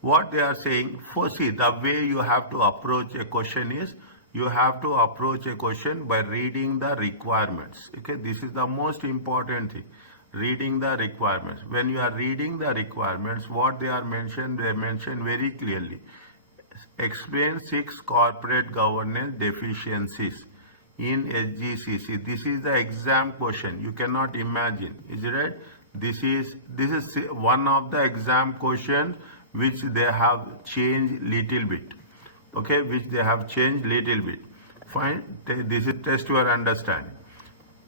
What they are saying, for see, the way you have to approach a question is, you have to approach a question by reading the requirements. Okay, this is the most important thing. Reading the requirements. When you are reading the requirements, what they are mentioned, they mention very clearly. Explain 6 corporate governance deficiencies in SGCC. This is the exam question. You cannot imagine. Is it right? This is one of the exam questions which they have changed little bit. Okay, which they have changed little bit. Fine. This is test your understanding.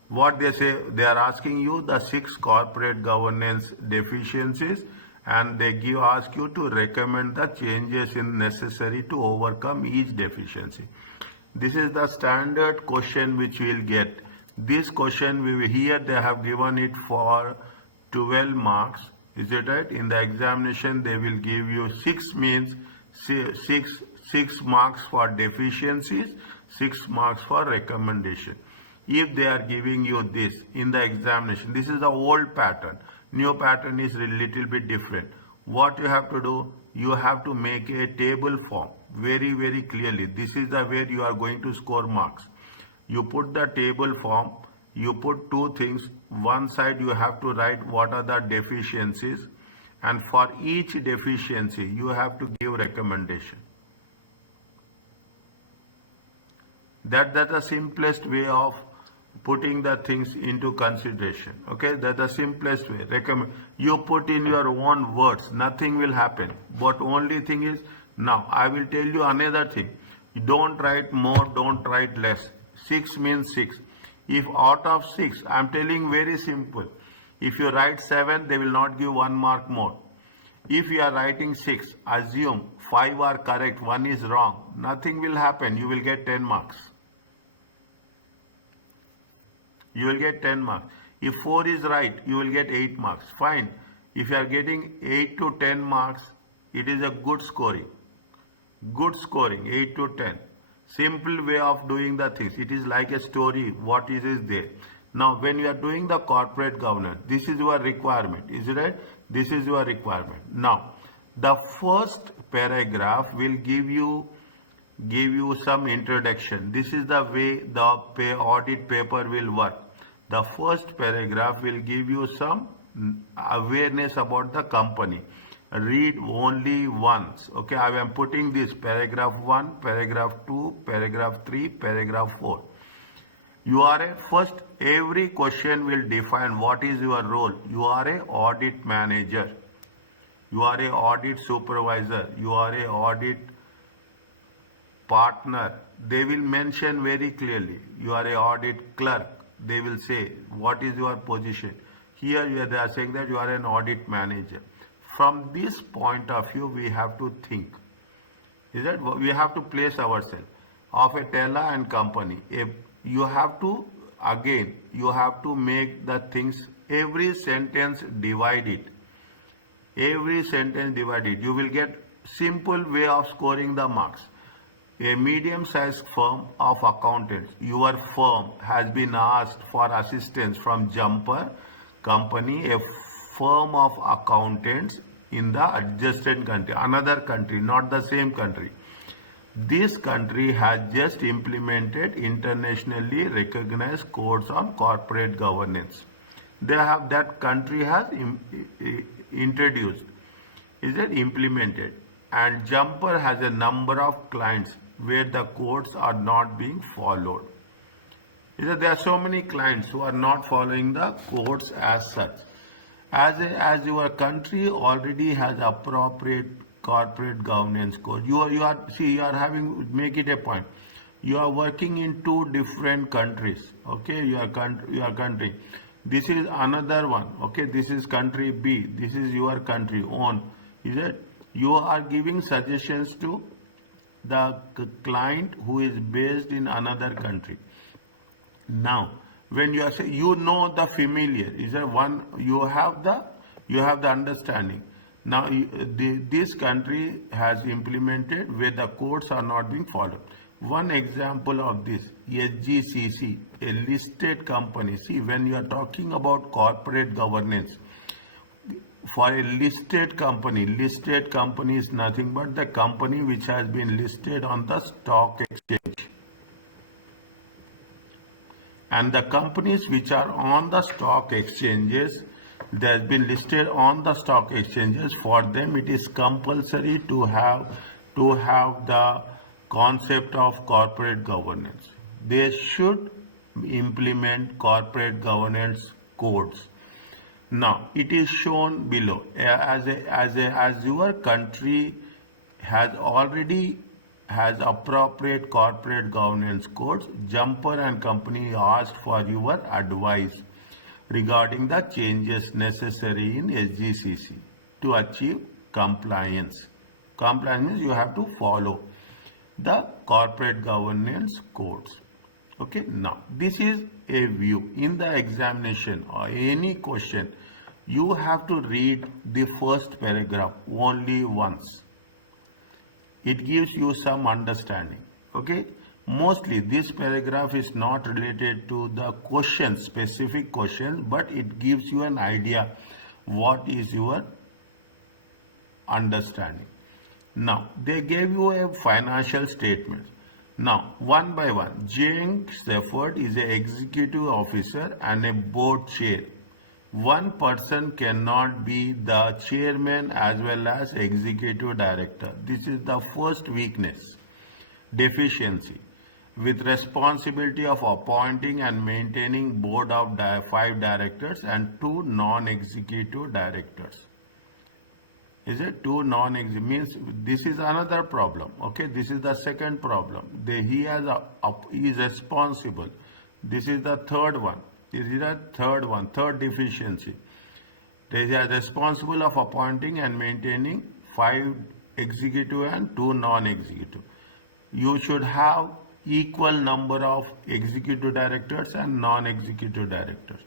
What they say, they are asking you the 6 corporate governance deficiencies, and they ask you to recommend the changes in necessary to overcome each deficiency. This is the standard question which we will get. This question here they have given it for 12 marks. Is it right? In the examination they will give you 6 means 6 marks for deficiencies, 6 marks for recommendation. If they are giving you this in the examination, this is the old pattern. New pattern is a little bit different. What you have to do, you have to make a table form very, very clearly. This is the way you are going to score marks. You put the table form, you put 2 things. One side you have to write what are the deficiencies, and for each deficiency you have to give recommendation. That's the simplest way of putting the things into consideration. Okay, that's the simplest way. You put in your own words, nothing will happen. But only thing is, now I will tell you another thing. Don't write more, don't write less. 6 means 6. If out of 6, I am telling very simple. If you write 7, they will not give 1 mark more. If you are writing 6, assume 5 are correct, 1 is wrong. Nothing will happen. You will get 10 marks. You will get 10 marks. If 4 is right, you will get 8 marks. Fine. If you are getting 8 to 10 marks, it is a good scoring. Good scoring, 8 to 10. Simple way of doing the things. It is like a story, what is there. Now, when you are doing the corporate governance, this is your requirement. Is it right? This is your requirement. Now, the first paragraph will give you some introduction. This is the way the audit paper will work. The first paragraph will give you some awareness about the company. Read only once. Okay, I am putting this paragraph 1, paragraph 2, paragraph 3, paragraph 4. You are first, every question will define what is your role. You are a audit manager. You are a audit supervisor. You are a audit partner. They will mention very clearly. You are a audit clerk. They will say what is your position. Here they are saying that you are an audit manager. From this point of view, we have to think. Is that we have to place ourselves of a teller and company. You have to make the things, every sentence divide it. Every sentence divided. You will get simple way of scoring the marks. A medium-sized firm of accountants, your firm has been asked for assistance from Jumper company, a firm of accountants in the adjacent country, another country, not the same country. This country has just implemented internationally recognized codes on corporate governance. That country has introduced, is it implemented, and Jumper has a number of clients where the codes are not being followed. There are so many clients who are not following the codes as such. As your country already has appropriate corporate governance code, you are having, make it a point. You are working in 2 different countries. Okay, your country. This is another one. Okay, this is country B. This is your country own. Is it? You are giving suggestions to the client who is based in another country. Now, when you are saying, you know the familiar, is there one, you have the understanding. Now, this country has implemented where the codes are not being followed. One example of this, SGCC, a listed company. See, when you are talking about corporate governance, for a listed company is nothing but the company which has been listed on the stock exchange. And the companies which are on the stock exchanges, they have been listed on the stock exchanges, for them it is compulsory to have the concept of corporate governance. They should implement corporate governance codes. Now it is shown below as your country has appropriate corporate governance codes. Jumper and company asked for your advice regarding the changes necessary in SGCC to achieve compliance. Compliance means you have to follow the corporate governance codes. Okay, now this is a view. In the examination or any question, you have to read the first paragraph only once. It gives you some understanding. Okay, mostly this paragraph is not related to the question, specific questions, but it gives you an idea what is your understanding. Now they gave you a financial statement. Now, one by one, James Shefford is an executive officer and a board chair. One person cannot be the chairman as well as executive director. This is the first weakness, deficiency, with responsibility of appointing and maintaining board of 5 directors and 2 non-executive directors. Is it 2 non-executive? Means this is another problem. Okay, this is the second problem. He is responsible. This is the third one. This is the third deficiency. They are responsible of appointing and maintaining 5 executive and 2 non-executive. You should have equal number of executive directors and non-executive directors.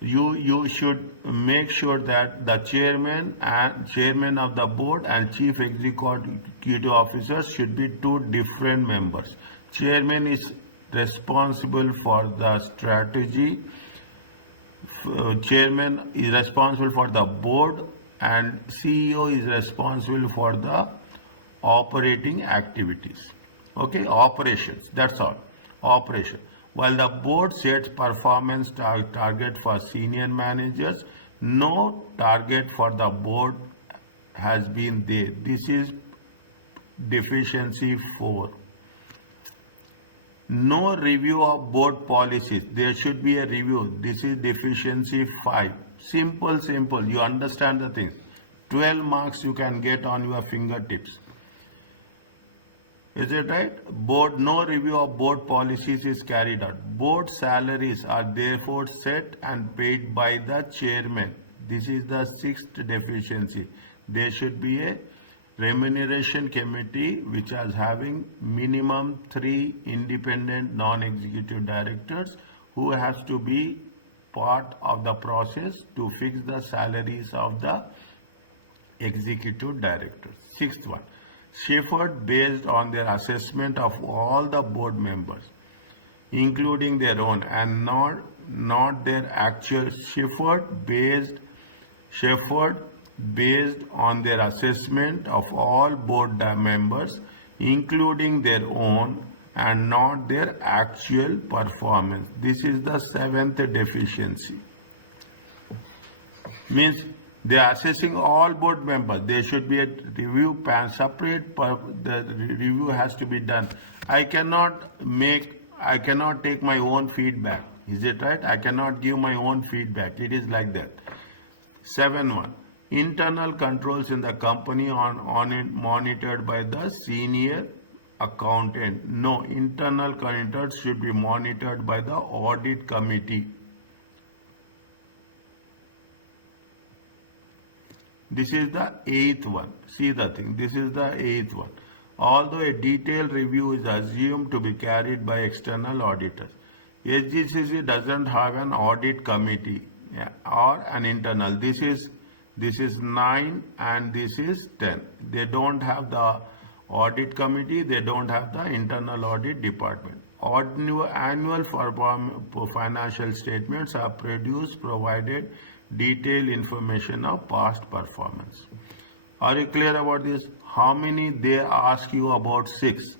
You should make sure that the chairman of the board and chief executive officers should be 2 different members. Chairman is responsible for the strategy. Chairman is responsible for the board, and CEO is responsible for the operating activities. Okay, operations. That's all. Operation. While the board sets performance target for senior managers, no target for the board has been there. This is deficiency 4. No review of board policies. There should be a review. This is deficiency 5. Simple. You understand the things. 12 marks you can get on your fingertips. Is it right? No review of board policies is carried out. Board salaries are therefore set and paid by the chairman. This is the 6th deficiency. There should be a remuneration committee which is having minimum 3 independent non-executive directors who has to be part of the process to fix the salaries of the executive directors. 6th one. Shefford based on their assessment of all the board members, including their own, and not their actual. Shefford based on their assessment of all board members, including their own, and not their actual performance. This is the 7th deficiency. Means they are assessing all board members. There should be a review pan separate. The review has to be done. I cannot take my own feedback. Is it right? I cannot give my own feedback. It is like that. 7.1. Internal controls in the company on it monitored by the senior accountant. No, internal controls should be monitored by the audit committee. This is the 8th one. See the thing. This is the 8th one. Although a detailed review is assumed to be carried by external auditors, SGCC doesn't have an audit committee or an internal. This is 9 and this is 10. They don't have the audit committee. They don't have the internal audit department. Annual financial statements are produced provided detailed information of past performance. Are you clear about this? How many they ask you about 6?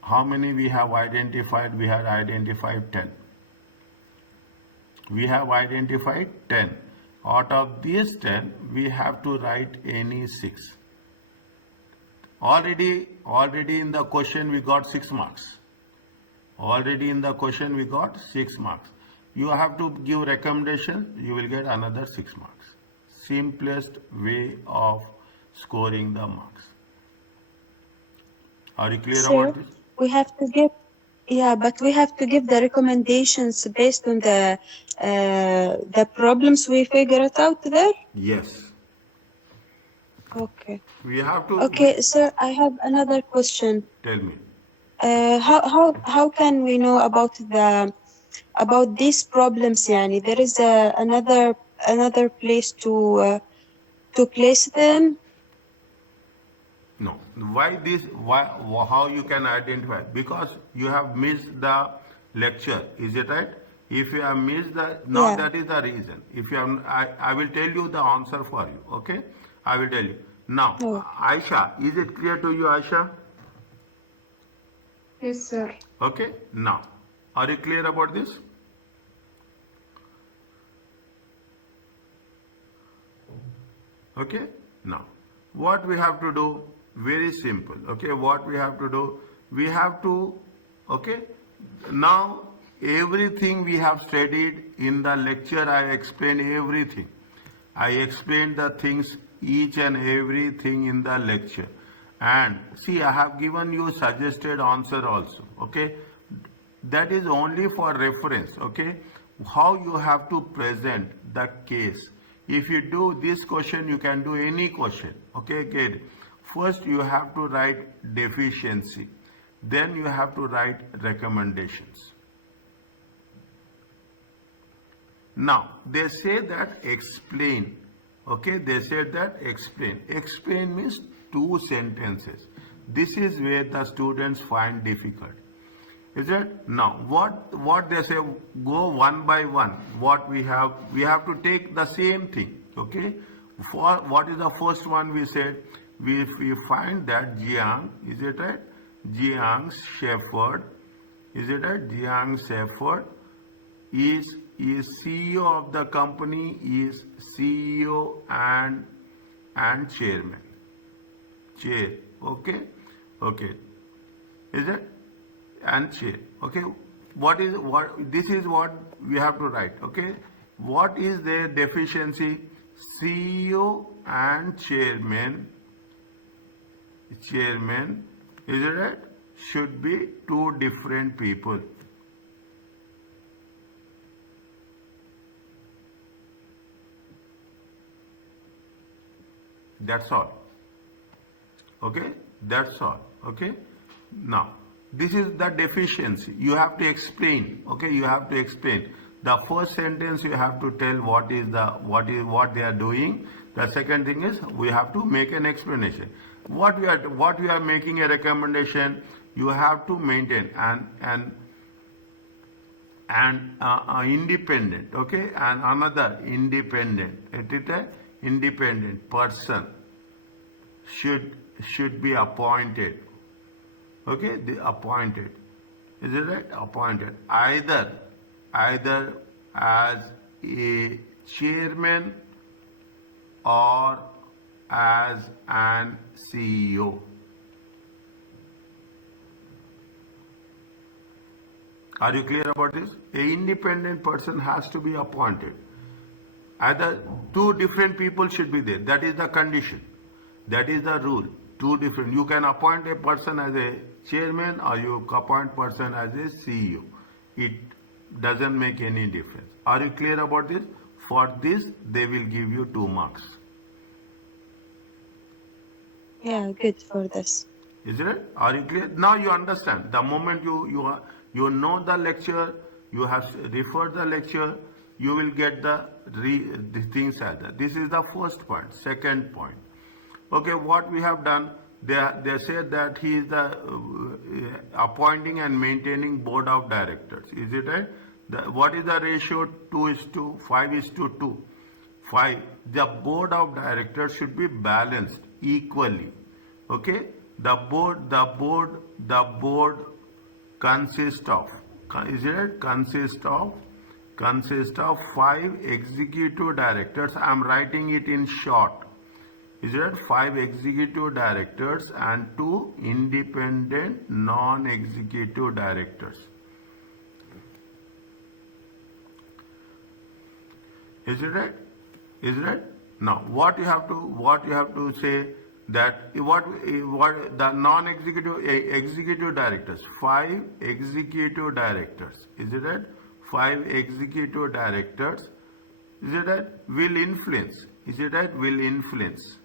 How many we have identified? We have identified 10. We have identified 10. Out of these 10, we have to write any 6. Already in the question we got 6 marks. Already in the question we got 6 marks. You have to give recommendation, you will get another 6 marks. Simplest way of scoring the marks. Are you clear Sir, about this? we have to give, yeah, but we have to give the recommendations based on the problems we figure it out there? Yes. Okay. We have to. Okay, sir, I have another question. Tell me. How can we know about these problems? Yani, there is another place to place them. No. Why this? Why? How you can identify? Because you have missed the lecture. Is it right? If you have missed the, now Yeah. that is the reason. If you have, I will tell you the answer for you. Okay? I will tell you. Now, Oh. Aisha, is it clear to you, Aisha? Yes, sir. Okay? Now, are you clear about this? Okay? Now, what we have to do? Very simple. Okay? What we have to do? We have to, okay? Now, everything we have studied in the lecture, I explained everything. I explained the things, each and everything in the lecture. And see, I have given you suggested answer also. Okay? That is only for reference. Okay? How you have to present the case. If you do this question, you can do any question. Okay, kid? First, you have to write deficiency. Then you have to write recommendations. Now, they say that explain. Okay, they said that explain. Explain means 2 sentences. This is where the students find difficult. Is it? Now, what they say, go one by one. What we have to take the same thing. Okay? For what is the first one we said? We find that Jiang, is it right? Jiang Shepherd, is it right? Jiang Shepherd is CEO of the company, is CEO and chairman. Chair, okay? Okay. Is it? And chair, okay? This is what we have to write, okay? What is their deficiency? CEO and chairman, is it right? Should be 2 different people. That's all. Okay? That's all. Okay? Now, this is the deficiency. You have to explain. Okay? You have to explain. The first sentence you have to tell what they are doing. The second thing is we have to make an explanation. What we are making a recommendation. You have to maintain an independent. Okay? And another independent. Independent person should be appointed. Okay, the appointed. Is it right? Appointed. Either as a chairman or as an CEO. Are you clear about this? A independent person has to be appointed. Either 2 different people should be there. That is the condition. That is the rule. 2 different. You can appoint a person as a chairman or you appoint person as a CEO. It doesn't make any difference. Are you clear about this? For this, they will give you 2 marks. Yeah, good for this. Is it? Are you clear? Now you understand. The moment you know the lecture, you have referred the lecture, you will get the things as that. This is the first point. Second point. Okay, what we have done, they said that he is the appointing and maintaining board of directors. Is it right? What is the ratio? 2:5:2. 5. The board of directors should be balanced equally. Okay? The board consists of, is it consists of 5 executive directors. I am writing it in short. Is it 5 executive directors and 2 independent non-executive directors? Is it right? Is it right? Now, what you have to say that what the non-executive executive directors, 5 executive directors. Is it right? 5 executive directors. Is it right? Will influence. Is it right? Will influence.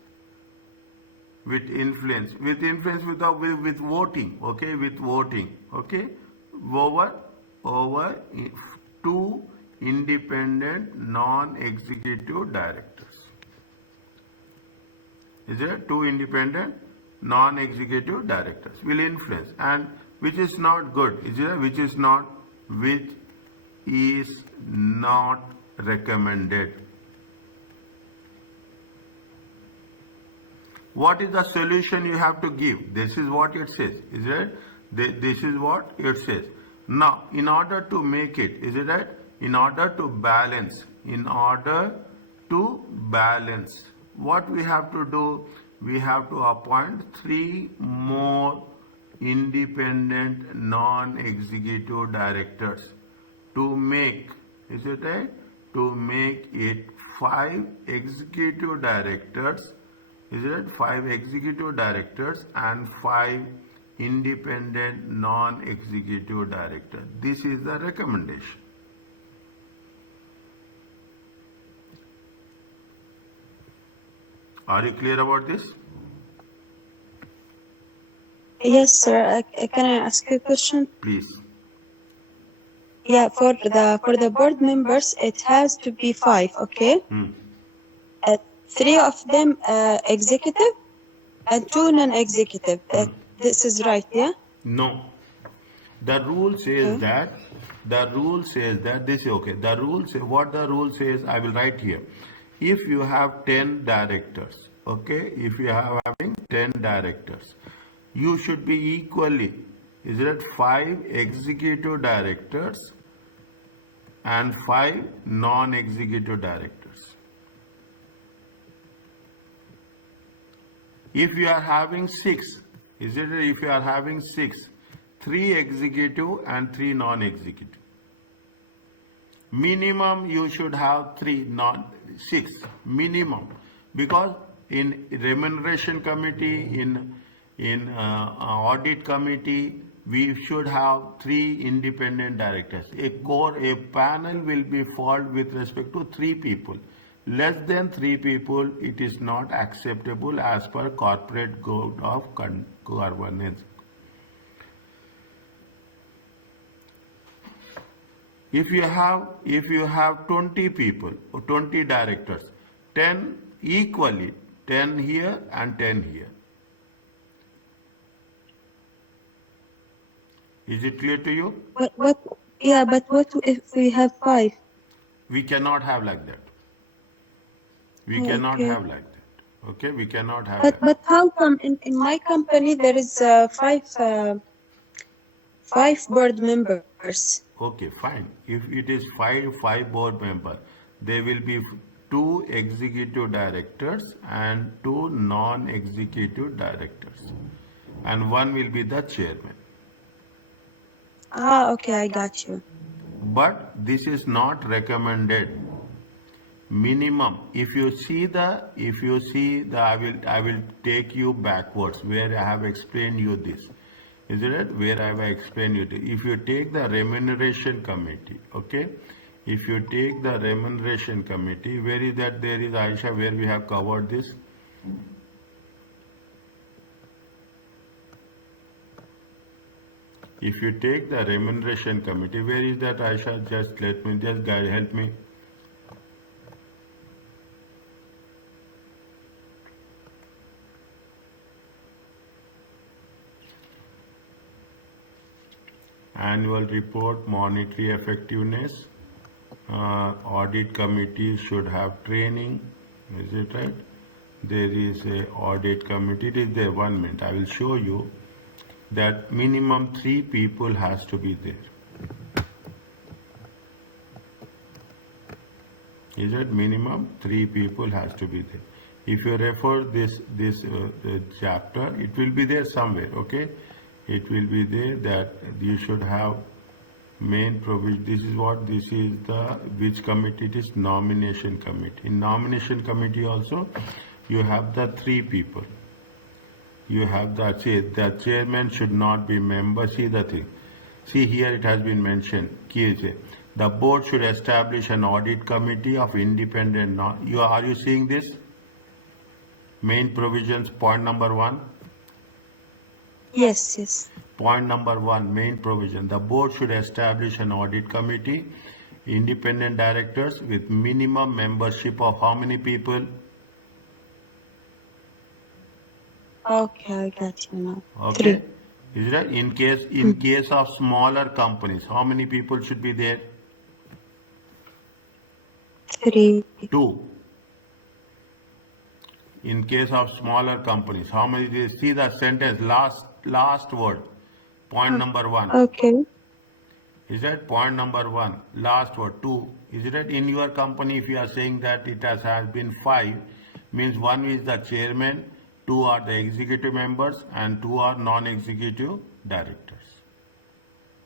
With voting. Okay, with voting. Okay, over 2 independent non-executive directors. Is there 2 independent non-executive directors will influence, and which is not good. Is there which is not recommended. What is the solution you have to give? This is what it says. Is it? This is what it says. Now, in order to make it, is it right? In order to balance, what we have to do? We have to appoint 3 more independent non-executive directors to make, is it right? To make it 5 executive directors. Is it 5 executive directors and 5 independent non-executive directors? This is the recommendation. Are you clear about this? Yes, sir. Can I ask you a question? Please. Yeah, for the board members, it has to be 5. Okay. 3 of them executive and 2 non-executive. This is right, yeah? No. The rule says that this is okay. The rule says, what the rule says, I will write here. If you have 10 directors, okay, if you are having 10 directors, you should be equally, is it 5 executive directors and 5 non-executive directors. If you are having 6, is it if you are having 6, 3 executive and 3 non-executive. Minimum you should have 6 minimum, because in remuneration committee, in audit committee, we should have 3 independent directors. A panel will be formed with respect to 3 people. Less than 3 people, it is not acceptable as per corporate code of governance. If you have 20 people or 20 directors, 10 equally, 10 here and 10 here. Is it clear to you? What? Yeah, but what if we have 5? We cannot have like that. We cannot have like that. Okay, we cannot have that. But how come in my company there is 5 board members? Okay, fine. If it is 5 board members, there will be 2 executive directors and 2 non-executive directors, and 1 will be the chairman. Okay, I got you. But this is not recommended. Minimum. If you see the, I will take you backwards where I have explained you this. Is it where I have explained you this? If you take the remuneration committee, okay? If you take the remuneration committee, where is that? There is Aisha, where we have covered this. If you take the remuneration committee, where is that, Aisha? Just let me, just guide, help me. Annual report, monetary effectiveness. Audit committee should have training. Is it right? There is a audit committee. It is there. 1 minute. I will show you that minimum 3 people has to be there. Is it minimum 3 people has to be there? If you refer this chapter, it will be there somewhere. Okay, it will be there that you should have main provision. This is what this is the which committee it is, nomination committee. In nomination committee also, you have the 3 people. You have the chairman should not be member. See the thing. See here it has been mentioned. The board should establish an audit committee of independent. Are you seeing this? Main provisions, point number 1. Yes, yes. Point number 1, main provision. The board should establish an audit committee, independent directors with minimum membership of how many people? Okay, I got you now. Okay. 3. Is that in case of smaller companies, how many people should be there? 3. 2. In case of smaller companies, how many? See the sentence, last word, point number 1. Okay. Is that point number 1? Last word, 2. Is that in your company, if you are saying that it has been 5, means 1 is the chairman, 2 are the executive members, and 2 are non-executive directors.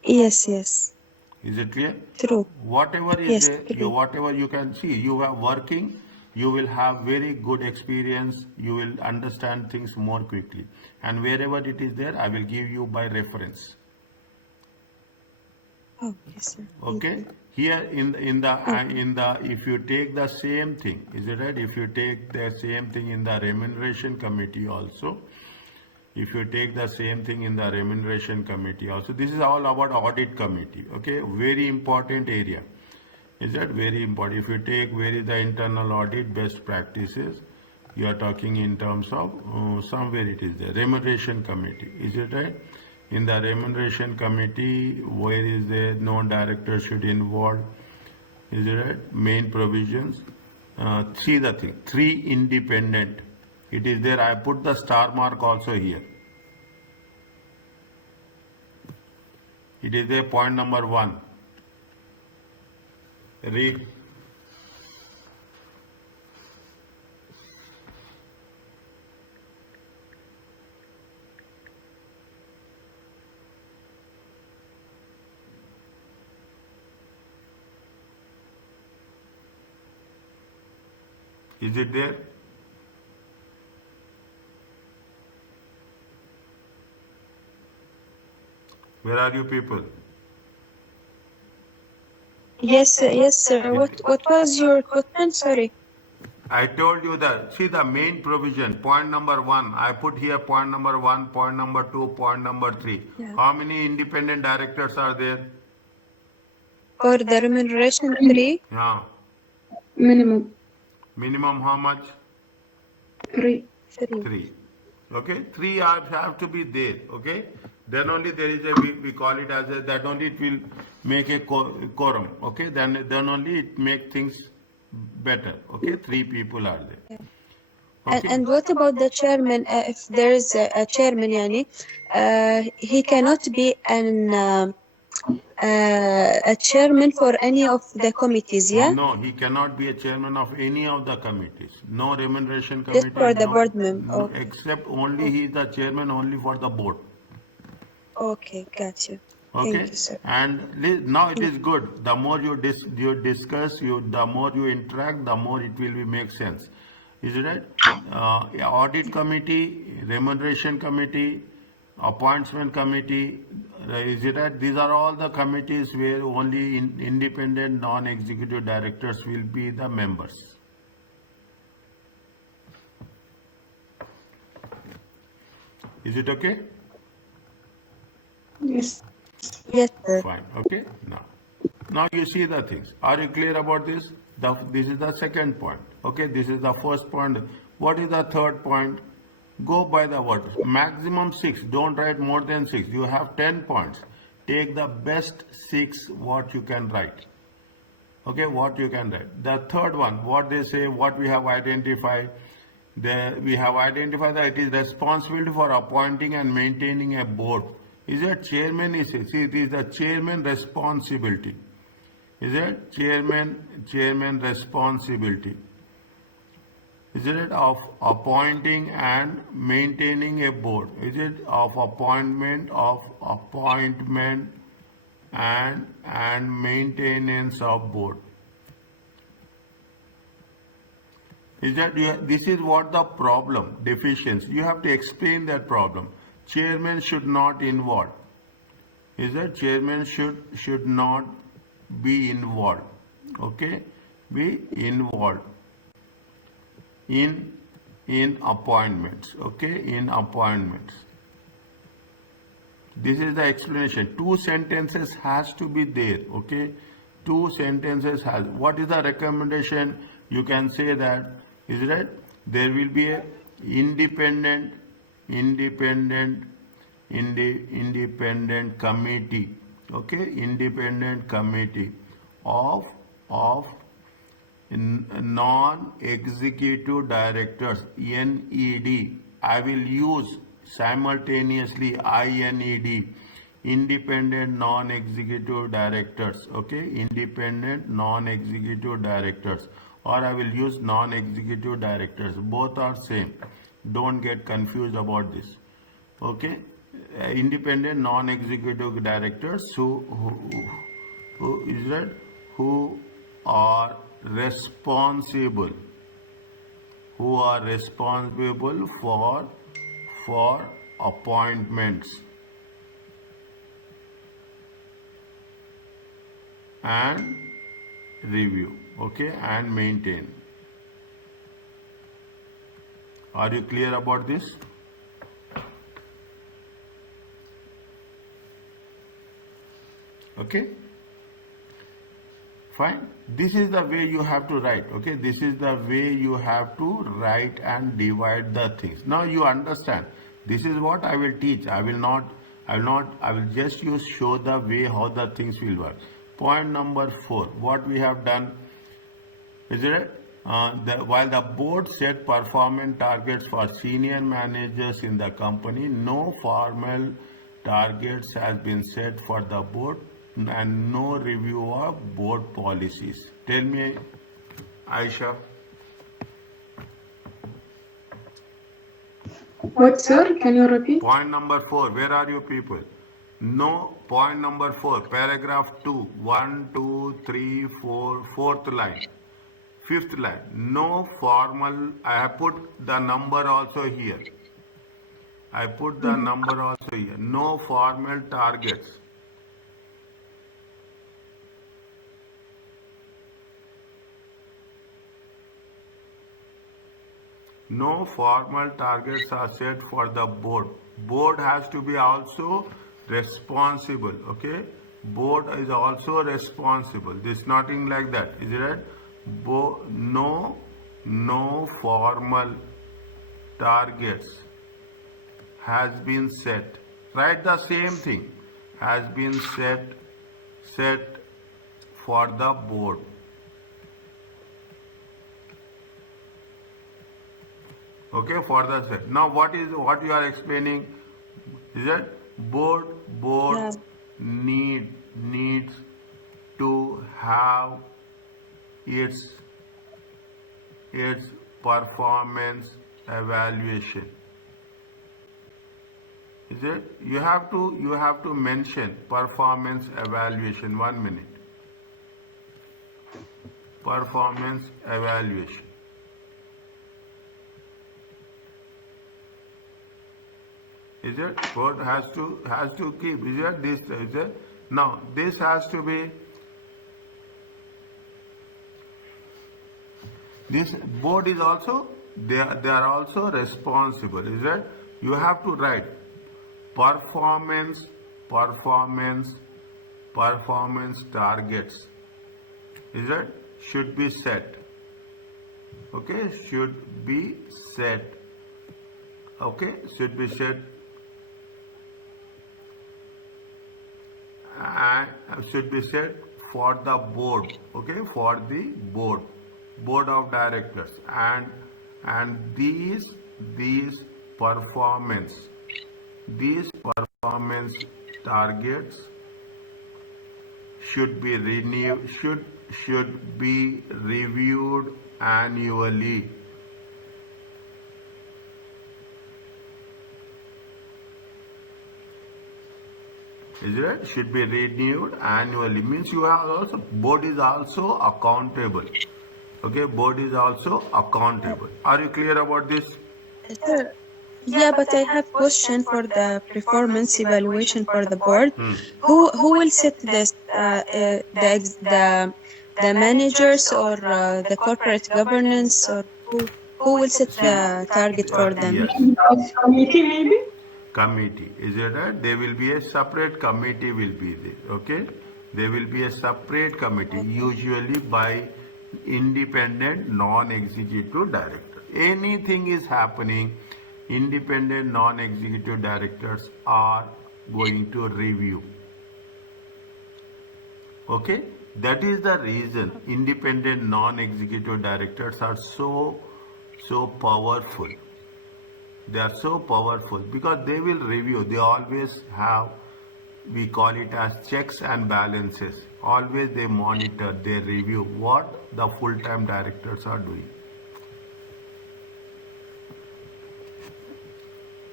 Yes, yes. Is it clear? True. Whatever is Yes, there, true. whatever you can see, you are working, you will have very good experience, you will understand things more quickly. And wherever it is there, I will give you by reference. Okay, sir. Okay, here in the if you take the same thing, is it right? If you take the same thing in the remuneration committee also, if you take the same thing in the remuneration committee also, this is all about audit committee. Okay, very important area. Is that very important? If you take where is the internal audit best practices, you are talking in terms of somewhere it is the remuneration committee. Is it right? In the remuneration committee, where is the non-director should involve? Is it right? Main provisions. See the thing. 3 independent. It is there. I put the star mark also here. It is there. Point number 1. Read. Is it there? Where are you people? Yes, sir. What was your question? Sorry. I told you that, see the main provision, point number 1, I put here point number 1, point number 2, point number 3. Yeah. How many independent directors are there? For the remuneration 3, Yeah. minimum Minimum how much? 3. 3. Okay, 3 have to be there. Okay, then only there is a we call it as a, that only it will make a quorum. Okay, then only it make things better. Okay, 3 people are there. Okay. And what about the chairman? If there is a chairman, yani, he cannot be a chairman for any of the committees, yeah? No, he cannot be a chairman of any of the committees. No remuneration Just committee. for the no, board member. no, Okay. except only he is the chairman only for the board. Okay, got you. Okay, Thank you, sir. and now it is good. The more you discuss, the more you interact, the more it will make sense. Is it right? Audit committee, remuneration committee, appointment committee. Is it right? These are all the committees where only independent non-executive directors will be the members. Is it okay? Yes. Yes, sir. Fine. Okay. Now you see the things. Are you clear about this? This is the second point. Okay. This is the first point. What is the third point? Go by the word. Maximum 6. Don't write more than 6. You have 10 points. Take the best 6 what you can write. Okay, what you can write. The third one, what they say, what we have identified. We have identified that it is responsibility for appointing and maintaining a board. Is it chairman? See, it is the chairman responsibility. Is it chairman responsibility? Is it of appointing and maintaining a board? Is it of appointment and maintenance of board? Is that this is what the problem, deficiency. You have to explain that problem. Chairman should not involve. Is that chairman should not be involved. Okay, be involved in appointments. Okay, in appointments. This is the explanation. 2 sentences has to be there. Okay, 2 sentences has. What is the recommendation? You can say that, is it? There will be a independent committee. Okay, independent committee of non-executive directors, NED. I will use simultaneously INED, independent non-executive directors. Okay, independent non-executive directors, or I will use non-executive directors. Both are same. Don't get confused about this. Okay, independent non-executive directors who is that, who are responsible for appointments and review. Okay, and maintain. Are you clear about this? Okay, fine. This is the way you have to write. Okay, this is the way you have to write and divide the things. Now you understand. This is what I will teach. I will just show the way how the things will work. Point number 4, what we have done, is it? While the board set performance targets for senior managers in the company, no formal targets has been set for the board and no review of board policies. Tell me, Aisha. What, sir? Can you repeat? Point number 4, where are you people? No, point number 4, paragraph 2, 1, 2, 3, 4, fourth line. 5th line, no formal, I have put the number also here. No formal targets. No formal targets are set for the board. Board has to be also responsible. Okay, board is also responsible. This nothing like that. Is it right? No formal targets has been set. Write the same thing. Has been set for the board. Okay, for the set. Now what you are explaining is that board Yes. needs to have its performance evaluation. Is it? You have to mention performance evaluation. 1 minute. Performance evaluation. Is it? Board has to keep. Is it? This is it? Now this has to be. This board is also they are also responsible. Is that you have to write performance targets. Is that should be set. Okay, should be set. Okay, should be set. And should be set for the board, okay, for the board of directors, and these performance these performance targets should be renewed should be reviewed annually. Is it? Should be renewed annually. Means you have also, board is also accountable. Okay, board is also accountable. Are you clear about this? Sir, yeah, but I have question for the performance evaluation for the board. Who will set this? The managers or the corporate governance, or who will set See, the target for them? yes. Committee maybe? Committee, is it right? There will be a separate committee will be there, okay? There will be a separate committee, usually by independent non-executive director. Anything is happening, independent non-executive directors are going to review. Okay, that is the reason independent non-executive directors are so powerful. They are so powerful because they will review. They always have, we call it as checks and balances. Always they monitor, they review what the full-time directors are doing.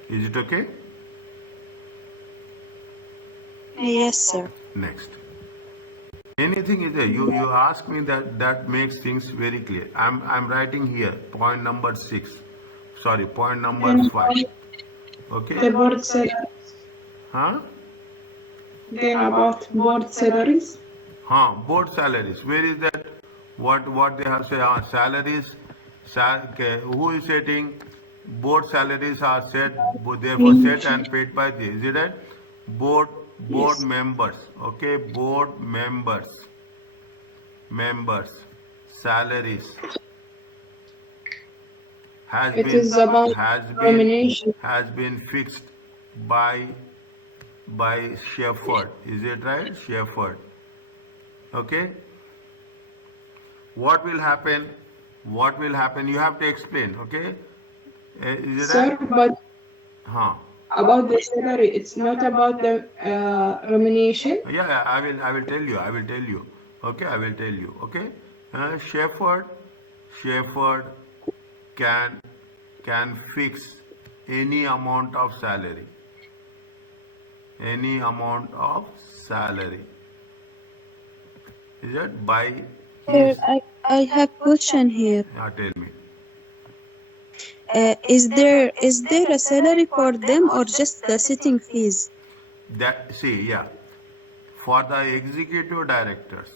Is it okay? Yes, sir. Next. Anything is there. You ask me that makes things very clear. I'm writing here point number 6. Sorry, point number 5. Okay. The board salaries. Huh? Then about board salaries. Board salaries. Where is that? What they have said? Salaries. Okay. Who is setting? Board salaries are set. Therefore, set and paid by the. Is it right? Board Yes. members. Okay. Board members. Salaries. It is about nomination. Has been fixed by Shepherd. Is it right? Shepherd. Okay. What will happen? What will happen? You have to explain. Okay. Is it Sir, right? but Huh. about the salary, it's not about the remuneration. Yeah, I will tell you. Okay, I will tell you. Okay. Shepherd can fix any amount of salary. Any amount of salary. Is it by his? Sir, I have question here. Tell me. Is there a salary for them or just the sitting fees? That, see, yeah. For the executive directors,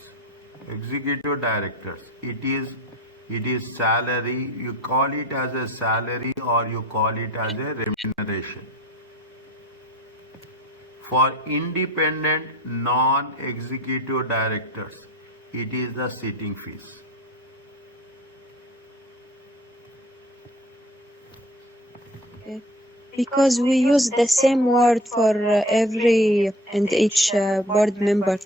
it is salary. You call it as a salary or you call it as a remuneration. For independent non-executive directors, it is the sitting fees. Okay. Because we use the same word for every and each board member.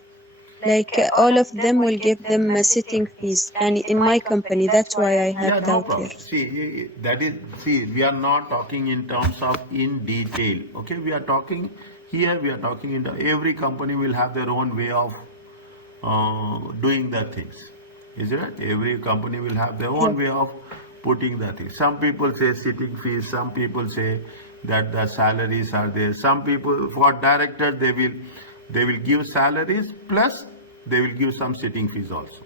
Like all of them will give them sitting fees, and in my company, that's why I Yeah, have no doubt problem. here. See, that is, see, we are not talking in terms of in detail. Okay, we are talking here, we are talking in the, every company will have their own way of doing the things. Is it right? Every company will have their own way of putting the things. Some people say sitting fees, some people say that the salaries are there. Some people, for directors, they will give salaries plus they will give some sitting fees also.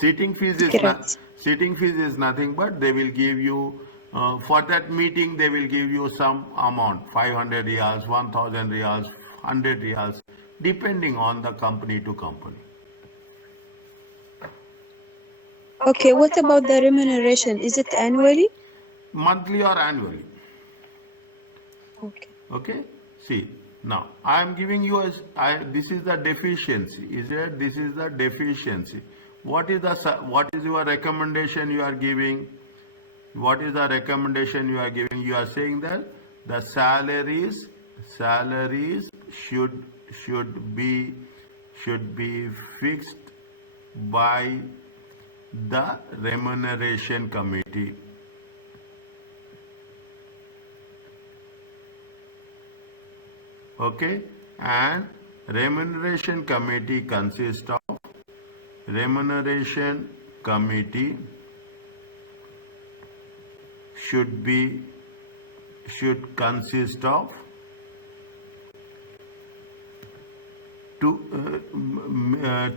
Sitting fees is nothing but they will give you for that meeting they will give you some amount, 500 riyals, 1000 riyals, 100 riyals, depending on the company to company. Okay, what about the remuneration? Is it annually? Monthly or annually. Okay. Okay. See, now I am giving you this is the deficiency. Is it? This is the deficiency. What is your recommendation you are giving? What is the recommendation you are giving? You are saying that the salaries should should be fixed by the remuneration committee. Okay, and remuneration committee consists of remuneration committee should consist of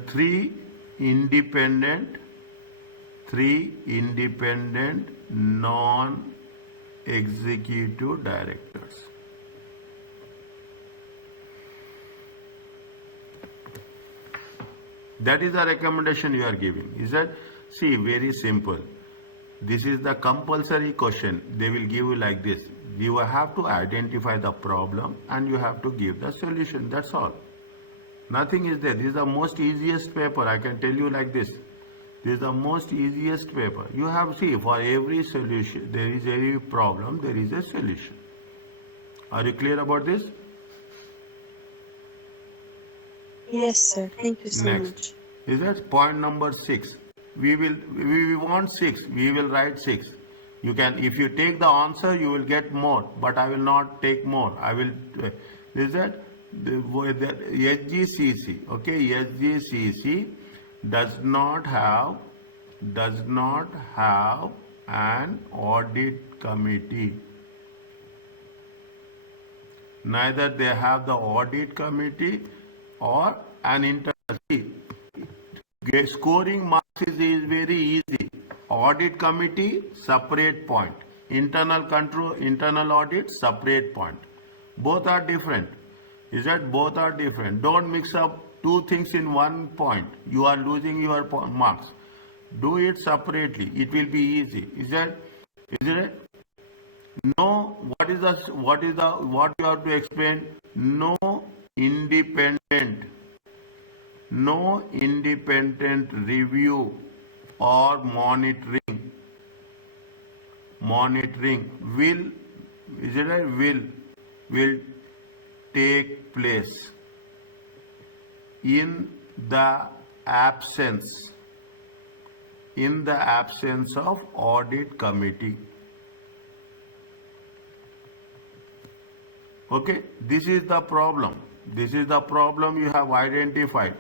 three independent non-executive directors. That is the recommendation you are giving. Is that? See, very simple. This is the compulsory question. They will give you like this. You have to identify the problem and you have to give the solution. That's all. Nothing is there. This is the most easiest paper. I can tell you like this. This is the most easiest paper. You have, see, for every solution, there is a problem, there is a solution. Are you clear about this? Yes, sir. Thank you so Next. much. Is that point number 6? We want 6. We will write 6. You can, if you take the answer, you will get more, but I will not take more. I will, is that the SGCC, okay, SGCC does not have an audit committee. Neither they have the audit committee or an internal. Scoring marks is very easy. Audit committee, separate point. Internal control, internal audit, separate point. Both are different. Is that both are different? Don't mix up two things in one point. You are losing your marks. Do it separately. It will be easy. Is it? No. What you have to explain? No independent review or monitoring will take place in the absence of audit committee. Okay, this is the problem. This is the problem you have identified,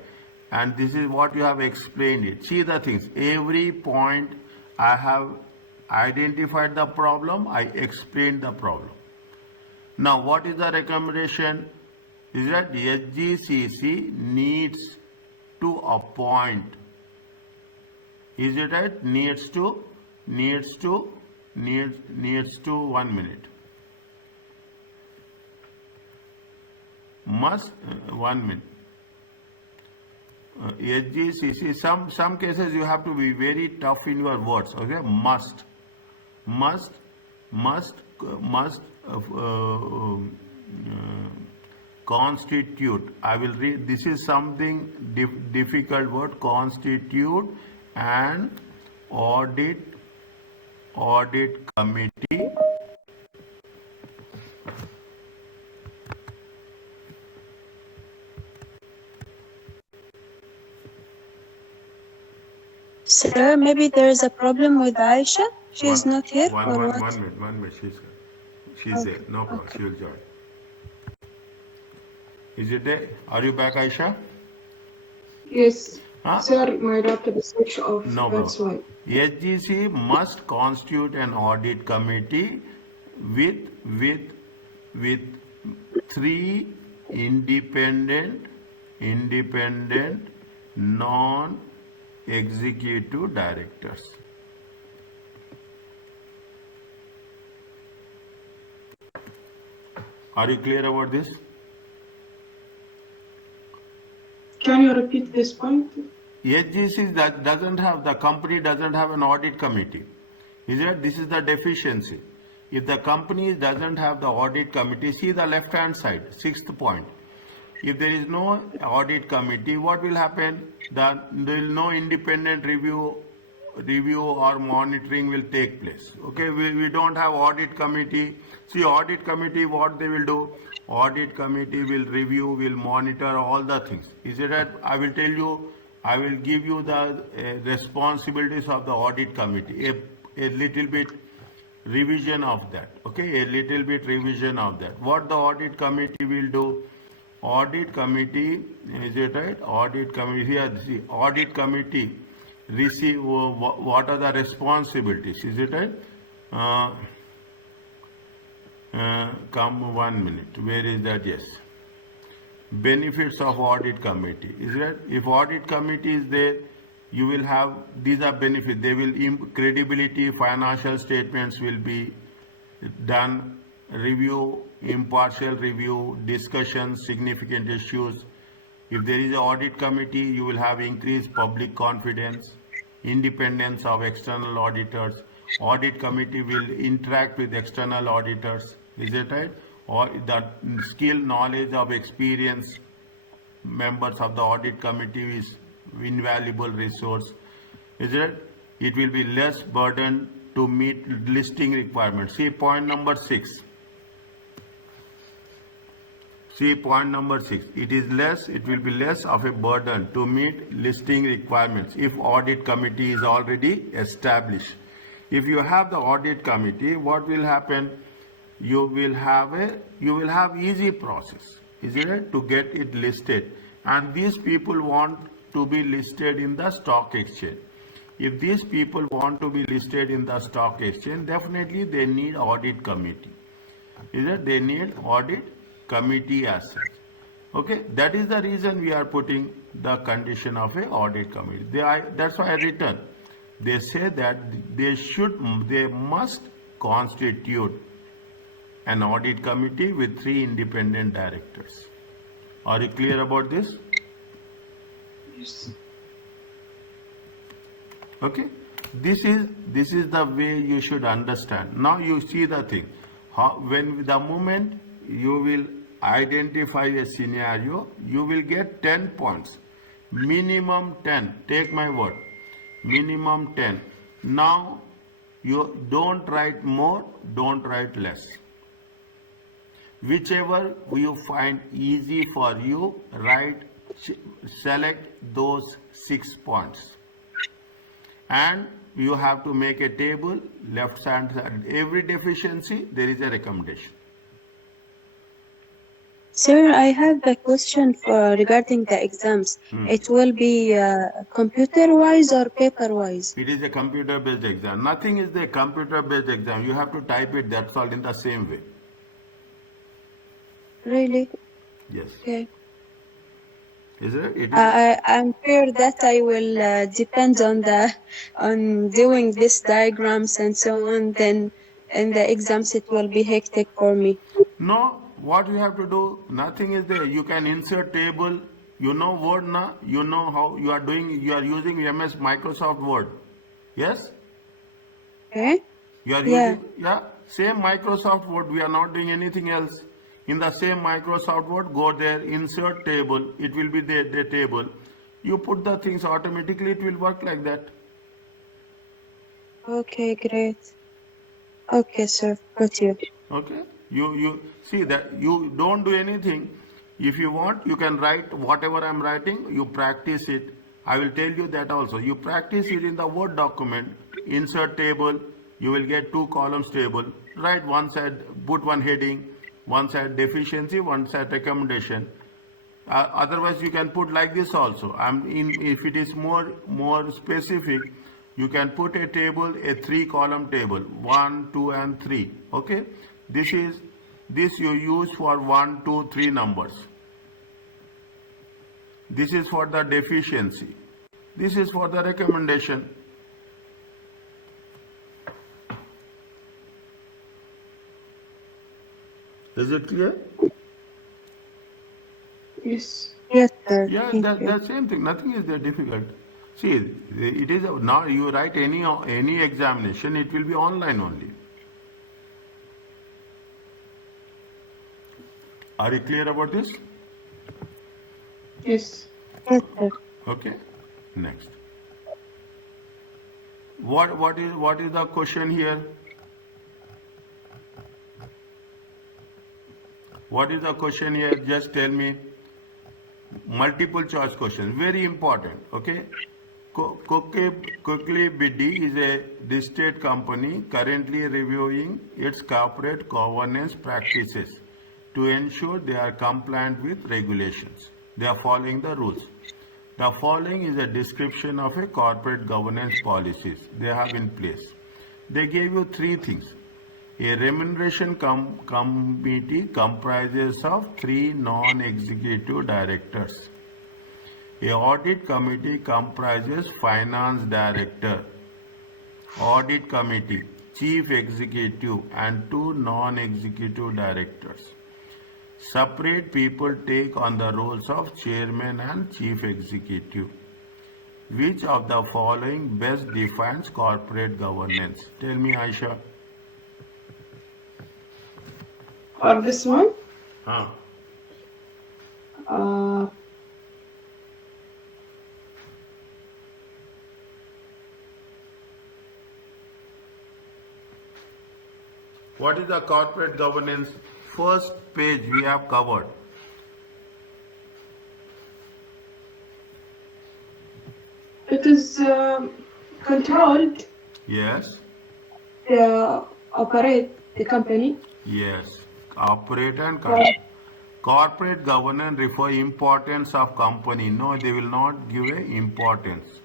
and this is what you have explained it. See the things. Every point I have identified the problem, I explained the problem. Now, what is the recommendation? Is that SGCC needs to appoint. Is it right? Needs to 1 minute. Must 1 minute. SGCC, some cases you have to be very tough in your words. Okay, must constitute. I will read. This is something difficult word. Constitute an audit committee Sir, maybe there is a problem with Aisha. She is not here, or what? 1 minute. She's Okay, there. No problem. okay. She will join. Is it there? Are you back, Aisha? Yes. Huh? Sir, my laptop is switched off. No That's why. problem. SGC must constitute an audit committee with 3 independent non-executive directors. Are you clear about this? Can you repeat this point? SGC doesn't have, the company doesn't have an audit committee. Is it? This is the deficiency. If the company doesn't have the audit committee, see the left hand side, 6th point. If there is no audit committee, what will happen? There will no independent review review or monitoring will take place. Okay, we don't have audit committee. See, audit committee, what they will do? Audit committee will review, will monitor all the things. Is it that I will tell you, I will give you the responsibilities of the audit committee, a little bit revision of that. Okay, a little bit revision of that. What the audit committee will do? Audit committee, is it right? Audit committee, here, see, audit committee receive, what are the responsibilities? Is it right? Come 1 minute. Where is that? Yes. Benefits of audit committee. Is that if audit committee is there, you will have, these are benefits. They will credibility, financial statements will be done, review, impartial review, discussions, significant issues. If there is an audit committee, you will have increased public confidence, independence of external auditors. Audit committee will interact with external auditors. Is it right? Or the skill, knowledge of experience members of the audit committee is invaluable resource. Is it? It will be less burden to meet listing requirements. See point number 6. See point number 6. It will be less of a burden to meet listing requirements if audit committee is already established. If you have the audit committee, what will happen? You will have easy process, is it, to get it listed. And these people want to be listed in the stock exchange. If these people want to be listed in the stock exchange, definitely they need audit committee. Is it? They need audit committee as such. Okay, that is the reason we are putting the condition of a audit committee. That's why I written. They say that they must constitute an audit committee with 3 independent directors. Are you clear about this? Yes. Okay, this is the way you should understand. Now you see the thing. When the moment you will identify a scenario, you will get 10 points, minimum 10. Take my word, minimum 10. Now you don't write more, don't write less. Whichever you find easy for you, select those 6 points. And you have to make a table, left hand side. Every deficiency, there is a recommendation. Sir, I have a question regarding the exams. It will be computer-wise or paper-wise? It is a computer-based exam. Nothing is the computer-based exam. You have to type it, that's all, in the same way. Really? Yes. Okay. Is it? It is. I'm sure that I will depend on doing these diagrams and so on. Then in the exams, it will be hectic for me. No, what you have to do, nothing is there. You can insert table. You know Word now? You know how you are doing, you are using MS Microsoft Word. Yes? Okay? You are Yeah. using, same Microsoft Word. We are not doing anything else. In the same Microsoft Word, go there, insert table. It will be the table. You put the things automatically, it will work like that. Okay, great. Okay, sir. Got you. Okay? You see that you don't do anything. If you want, you can write whatever I'm writing, you practice it. I will tell you that also. You practice it in the Word document, insert table, you will get 2 columns table. Write one side, put one heading, one side deficiency, one side recommendation. Otherwise, you can put like this also. If it is more specific, you can put a table, a 3-column table, 1, 2, and 3. Okay, this you use for 1, 2, 3 numbers. This is for the deficiency. This is for the recommendation. Is it clear? Yes. Yes, sir. Yeah, Thank you. the same thing. Nothing is that difficult. See, it is now you write any examination, it will be online only. Are you clear about this? Yes. Yes, sir. Okay. Next. What is the question here? What is the question here? Just tell me. Multiple choice questions, very important. Okay. Quickly BD is a listed company currently reviewing its corporate governance practices to ensure they are compliant with regulations. They are following the rules. The following is a description of a corporate governance policies they have in place. They gave you three things. A remuneration committee comprises of three non-executive directors. A audit committee comprises finance director, audit committee, chief executive and two non-executive directors. Separate people take on the roles of chairman and chief executive. Which of the following best defines corporate governance? Tell me, Aisha. For this one, Huh. uh, What is the corporate governance? First page we have covered. it is controlled Yes. operate the company. Yes. Operate and Right. corporate governance refer importance of company. No, they will not give a importance.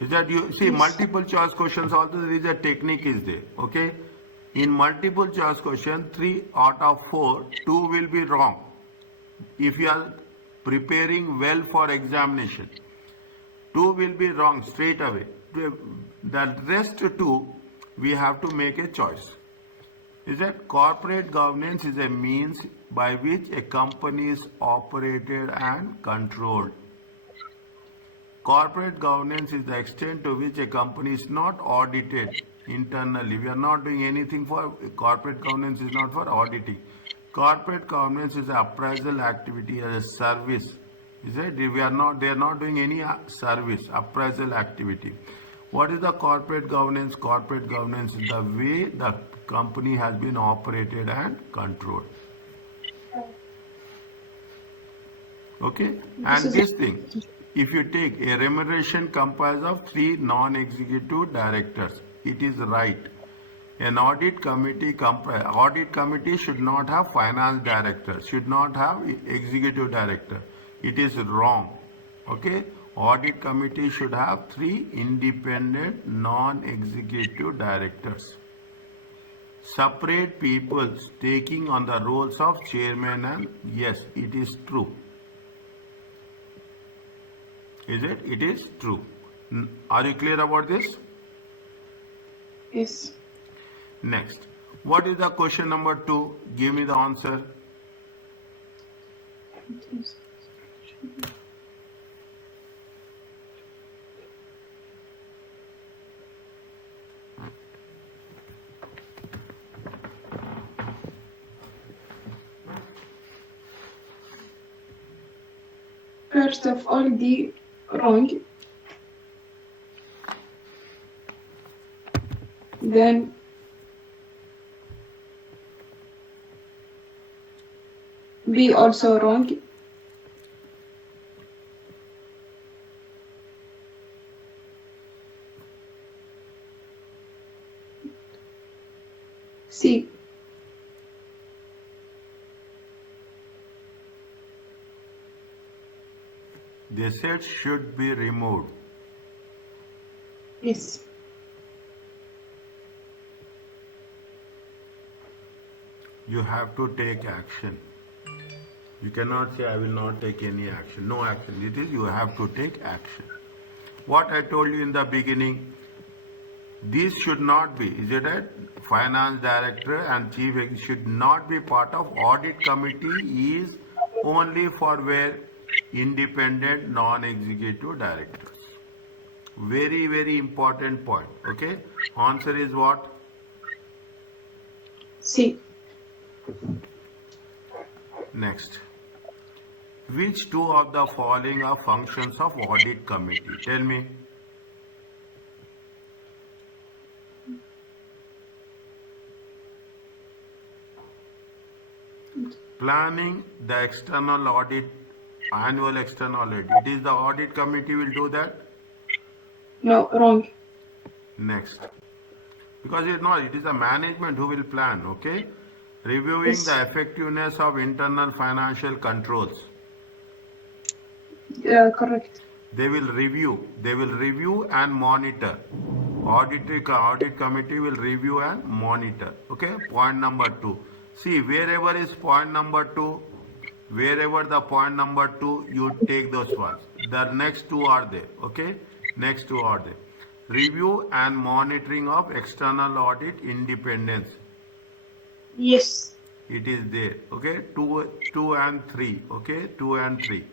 Is that you see Yes. multiple choice questions also there is a technique is there. Okay. In multiple choice question, 3 out of 4, 2 will be wrong. If you are preparing well for examination, 2 will be wrong straight away. The rest 2, we have to make a choice. Is that corporate governance is a means by which a company is operated and controlled. Corporate governance is the extent to which a company is not audited internally. We are not doing anything for corporate governance is not for auditing. Corporate governance is an appraisal activity as a service. Is it? They are not doing any service, appraisal activity. What is the corporate governance? Corporate governance is the way the company has been operated and controlled. Okay? And this thing, if you take a remuneration comprised of 3 non-executive directors, it is right. An audit committee should not have finance director, should not have executive director. It is wrong. Okay? Audit committee should have 3 independent non-executive directors. Separate people taking on the roles of chairman and yes, it is true. Is it? It is true. Are you clear about this? Yes. Next. What is the question number 2? Give me the answer. First of all, the wrong. Then B also wrong. C. They said should be removed. Yes. You have to take action. You cannot say I will not take any action. No action. It is you have to take action. What I told you in the beginning, these should not be, is it right? Finance director and chief should not be part of audit committee is only for where independent non-executive directors. Very, very important point. Okay. Answer is what? C. Next. Which 2 of the following are functions of audit committee? Tell me. Planning the external audit, annual external audit. It is the audit committee will do that. No, wrong. Next. Because it's not, it is the management who will plan, okay? Reviewing Yes. the effectiveness of internal financial controls. Correct. They will review and monitor. Audit committee will review and monitor. Okay, point number 2. See, wherever is point number 2, wherever the point number 2, you take those ones. The next two are there. Okay, next two are there. Review and monitoring of external audit independence. Yes. It is there. Okay, 2 and 3. Okay, 2 and 3.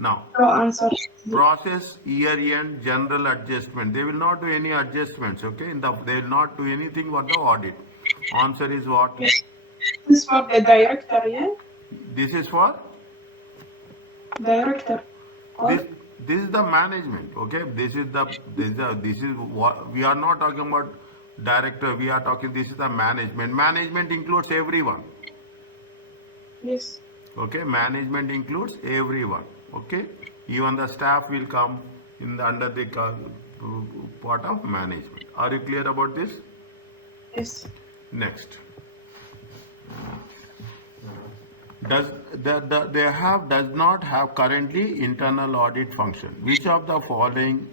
Now, No answer. process year-end general adjustment. They will not do any adjustments, okay? They will not do anything for the audit. Answer is what? Yes. This is for the director, yeah? This is for? Director. Or This is the management, okay? This is what we are not talking about director. We are talking. This is the management. Management includes everyone. yes. Okay, management includes everyone. Okay, even the staff will come under the part of management. Are you clear about this? Yes. Next. Does not have currently internal audit function? Which of the following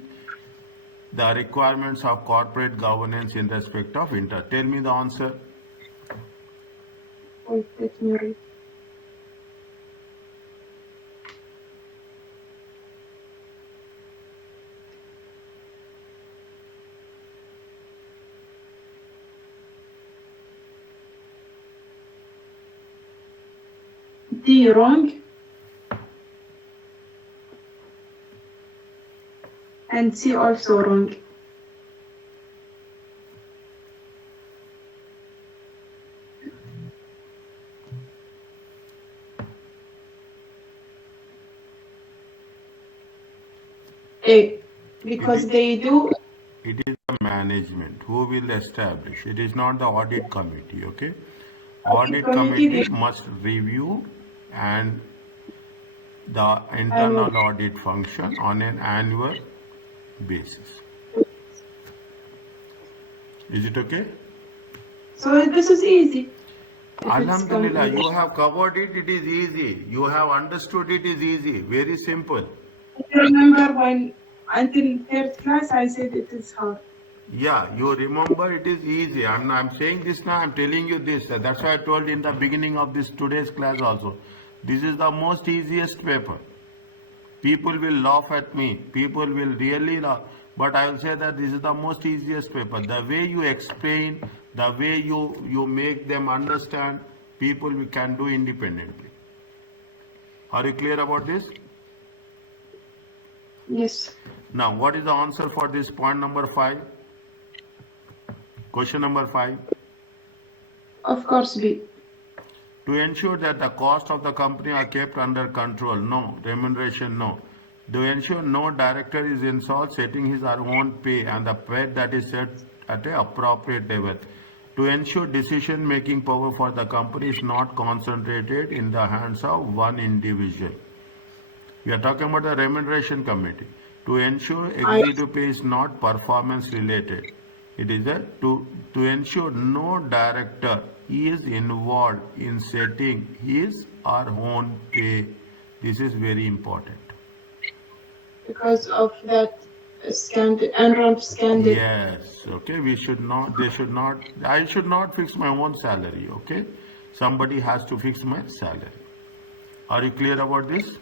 the requirements of corporate governance in respect of Tell me the answer. Wait, let me read. D wrong. And C also wrong. A, because they do. It is the management who will establish. It is not the audit committee, okay? Audit committee must review and the internal audit function on an annual basis. Is it okay? So this is easy. Alhamdulillah, you have covered it, it is easy. You have understood it is easy, very simple. I remember when until third class I said it is hard. Yeah, you remember it is easy. I'm saying this now, I'm telling you this. That's why I told in the beginning of this today's class also. This is the most easiest paper. People will laugh at me. People will really laugh. But I will say that this is the most easiest paper. The way you explain, the way you make them understand, people can do independently. Are you clear about this? Yes. Now, what is the answer for this point number 5? Question number 5. Of course, B. To ensure that the cost of the company are kept under control, no. Remuneration, no. To ensure no director is involved setting his or own pay and the pay that is set at an appropriate level. To ensure decision-making power for the company is not concentrated in the hands of one individual. We are talking about the remuneration committee. To ensure executive pay is not performance related. It is to ensure no director is involved in setting his or own pay. This is very important. Because of that scandal, Enron scandal. Yes, okay, they should not, I should not fix my own salary, okay? Somebody has to fix my salary. Are you clear about this?